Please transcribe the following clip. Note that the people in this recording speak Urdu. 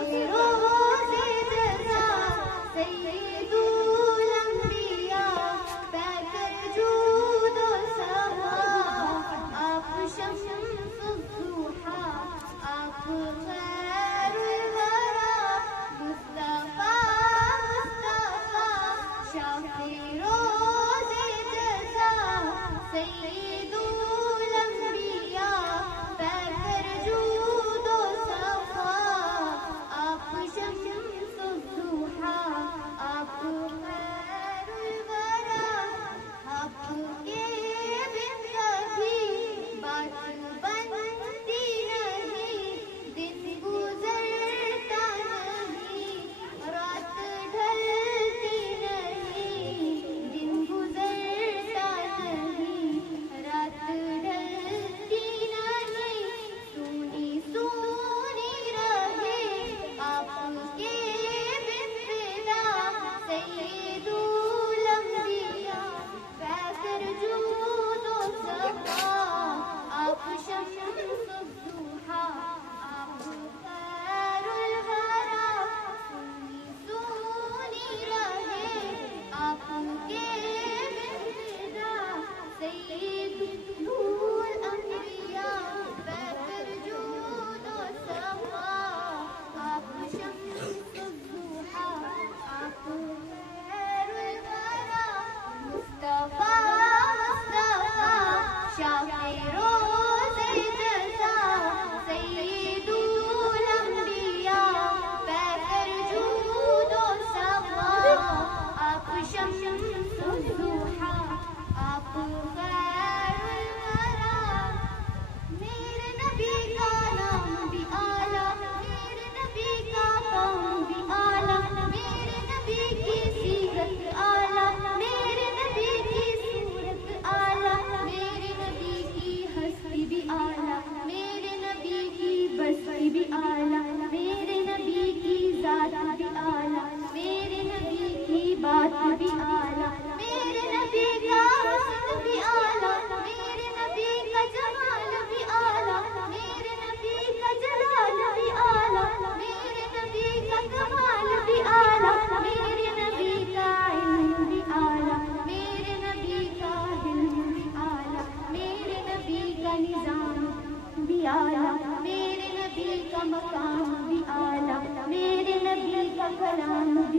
روز جزا سید الانبیاء پیکر جود و سخا آپ شمس الضحا آپ خیر الورا مصطفیٰ شافع روز جزا سید الانبیاء پیکر جود و سخا آپ شمس الضحا آپ خیر الورا آپ کے بن کبھی بات بنتی نہیں دن گزرتا نہیں رات ڈھلتی نہیں دن گزرتا نہیں رات ڈھلتی نہیں سونی سونی رہے آپ کے بن فدا سید الانبیاء پیکر جود و سخا آپ شمس الضحا آپ خیر الورا سونی سونی رہے آپ کے بن فدا سید الانبیاء پیکر جود و سخا آپ شمس الضحا آپ خیر الورا مصطفیٰ شافع روز جزا سید الانبیاء پیکر جود و سخا آپ شمس الضحا آپ خیر الورا میرے نبی کا نام بھی اعلیٰ میرے نبی کا قوم بھی اعلیٰ میرے نبی کی سیرت اعلیٰ میرے نبی کی صورت اعلیٰ میرے نبی کی ہستی بھی اعلیٰ میرے نبی کی بستی بھی اعلیٰ میرے نبی کی ذات بھی اعلیٰ میرے نبی کی بات بھی اعلیٰ میرے نبی کا حسن بھی اعلیٰ میرے نبی کا جمال بھی اعلیٰ میرے نبی کا جلال بھی اعلیٰ میرے نبی کا کمال بھی اعلیٰ میرے نبی کا علم بھی اعلیٰ میرے نبی کا علم بھی اعلیٰ میرے نبی کا نظام بھی اعلیٰ میرے نبی کا مقام بھی اعلیٰ میرے نبی کا کلام بھی